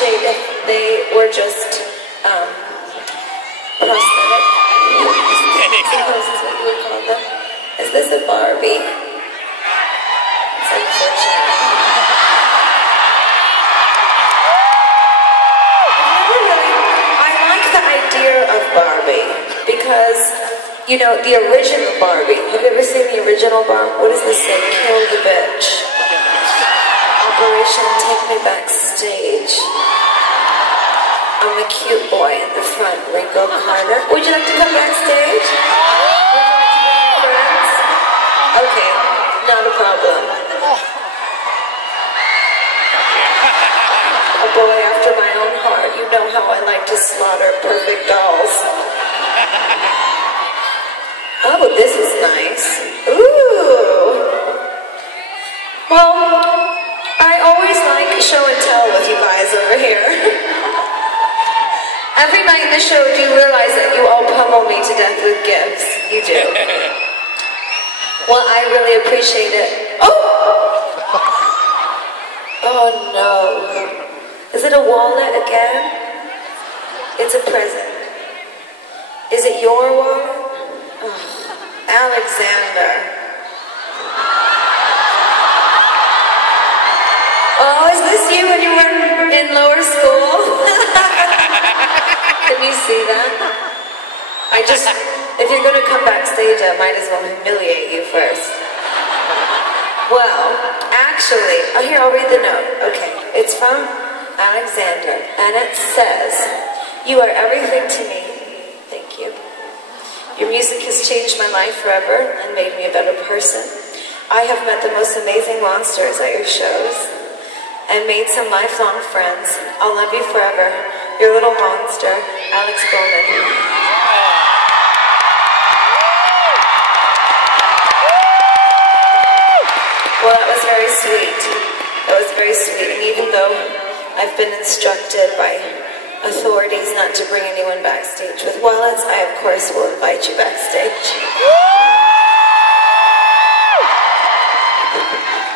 appreciate if they were just prosthetic. I suppose is what you would call them. Is this a Barbie? It's unfortunate. I like the idea of Barbie because, you know, the original Barbie. Have you ever seen the original Barbie? What does this say? Kill the bitch. Operation Take Me Backstage. I'm the cute boy in the front, Ringo Carter. Would you like to come backstage? Would you like to bring your friends? Okay, not a problem. A boy after my own heart. You know how I like to slaughter perfect dolls. Oh, this is nice. Ooh. Well, I always like show and tell with you guys over here. Every night in the show, do you realize that you all pummel me to death with gifts? You do. Well, I really appreciate it. Oh! Oh no. Is it a wallet again? It's a present. Is it your wallet? Oh, Alexander. Oh, is this you when you were in lower school? Can you see that? If you're going to come backstage, I might as well humiliate you first. Well, actually, oh, here, I'll read the note. Okay, it's from Alexander, and it says, "You are everything to me." Thank you. Your music has changed my life forever and made me a better person. I have met the most amazing monsters at your shows and made some lifelong friends. I'll love you forever. Your little monster, Alex Bowman. Well, that was very sweet. That was very sweet. And even though I've been instructed by authorities not to bring anyone backstage with wallets, I of course will invite you backstage.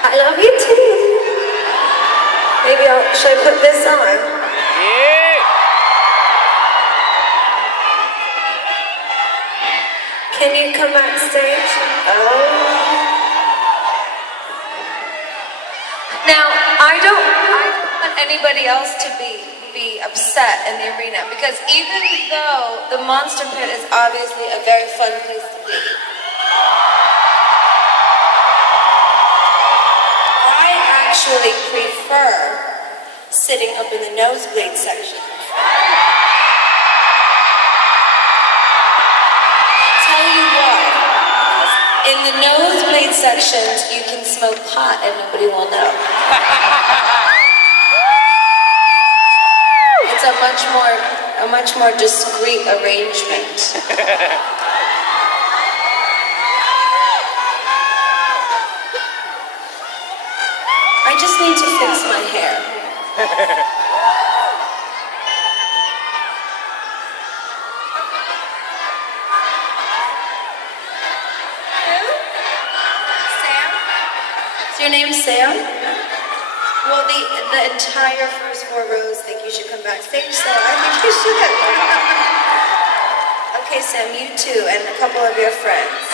I love you too. Maybe should I put this on? Yeah. Can you come backstage? Oh. Now, I don't want anybody else to be upset in the arena because even though the Monster Pit is obviously a very fun place to be, I actually prefer sitting up in the nosebleed section. Tell you why. In the nosebleed sections, you can smoke pot and nobody will know. It's a much more discreet arrangement. I just need to fix my hair. Is your name Sam? Well, the entire first 4 rows think you should come backstage, so I think you should. Okay, Sam, you too, and a couple of your friends.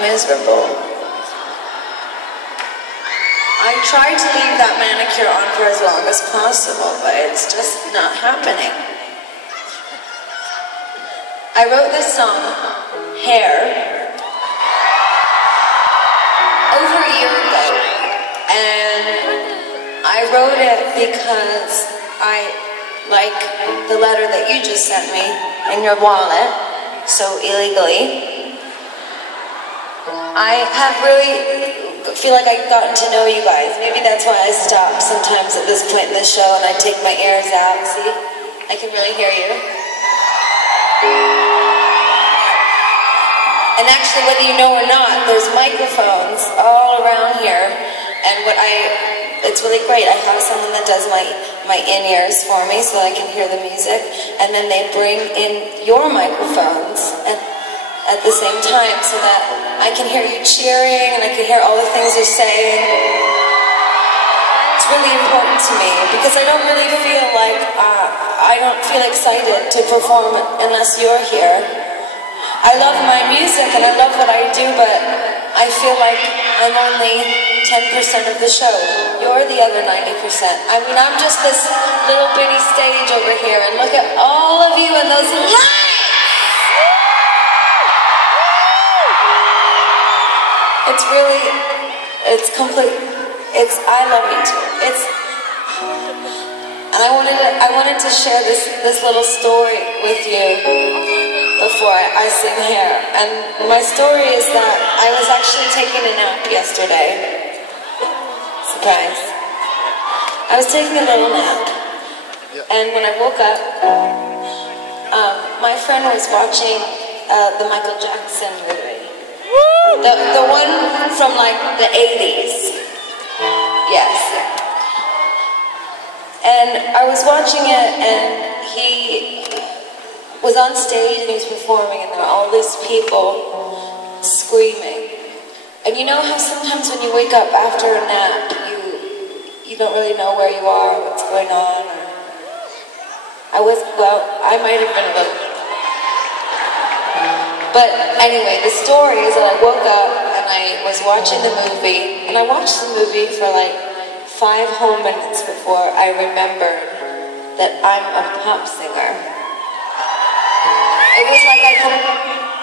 Miserable. I tried to leave that manicure on for as long as possible, but it's just not happening. I wrote this song, Hair, over a year ago, and I wrote it because I like the letter that you just sent me in your wallet, so illegally. I have really feel like I've gotten to know you guys. Maybe that's why I stop sometimes at this point in the show and I take my ears out. See? I can really hear you. And actually, whether you know or not, there's microphones all around here. And it's really great. I have someone that does my in-ears for me so I can hear the music. And then they bring in your microphones at the same time so that I can hear you cheering and I can hear all the things you're saying. It's really important to me because I don't really feel like, I don't feel excited to perform unless you're here. I love my music and I love what I do, but I feel like I'm only 10% of the show. You're the other 90%. I mean, I'm just this little bitty stage over here, and look at all of you and those lights! It's really, it's complete. I love you too. And I wanted to share this little story with you before I sing here. And my story is that I was actually taking a nap yesterday. Surprise. I was taking a little nap. And when I woke up, my friend was watching the Michael Jackson movie. The one from like the 80s. Yes. And I was watching it and he was on stage and he was performing and there were all these people screaming. And you know how sometimes when you wake up after a nap, you don't really know where you are, what's going on. I might have been a little bit. But anyway, the story is that I woke up and I was watching the movie, and I watched the movie for like 5 whole minutes before I remembered that I'm a pop singer.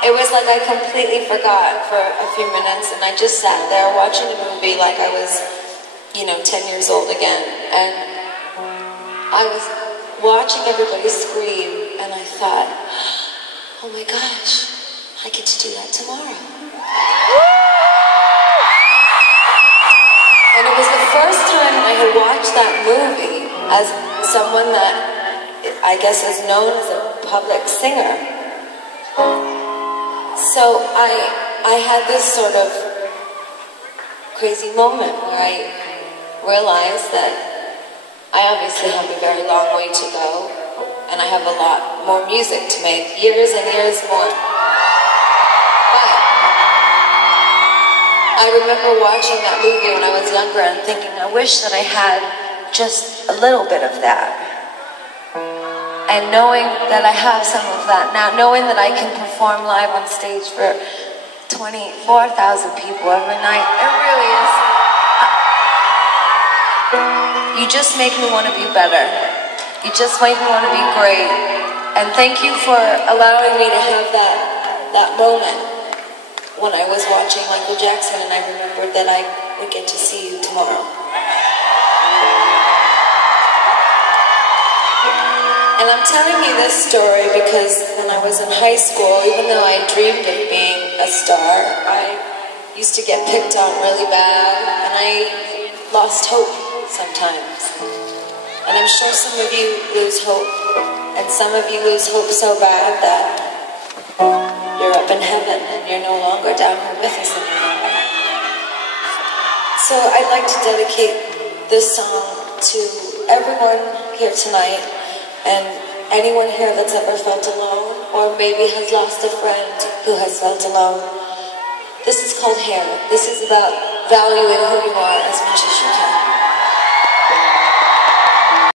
It was like I completely forgot for a few minutes, and I just sat there watching the movie like I was, 10 years old again. And I was watching everybody scream, and I thought, oh my gosh, I get to do that tomorrow. And it was the first time I had watched that movie as someone that I guess is known as a public singer. So I had this sort of crazy moment where I realized that I obviously have a very long way to go, and I have a lot more music to make, years and years more. But I remember watching that movie when I was younger and thinking, I wish that I had just a little bit of that. And knowing that I have some of that now, knowing that I can perform live on stage for 24,000 people every night, it really is. You just make me want to be better. You just make me want to be great. And thank you for allowing me to have that moment when I was watching Michael Jackson and I remembered that I would get to see you tomorrow. And I'm telling you this story because when I was in high school, even though I dreamed of being a star, I used to get picked on really bad, and I lost hope sometimes. And I'm sure some of you lose hope, and some of you lose hope so bad that you're up in heaven and you're no longer down here with us anymore. So I'd like to dedicate this song to everyone here tonight, and anyone here that's ever felt alone, or maybe has lost a friend who has felt alone. This is called Hair. This is about valuing who you are as much as you can.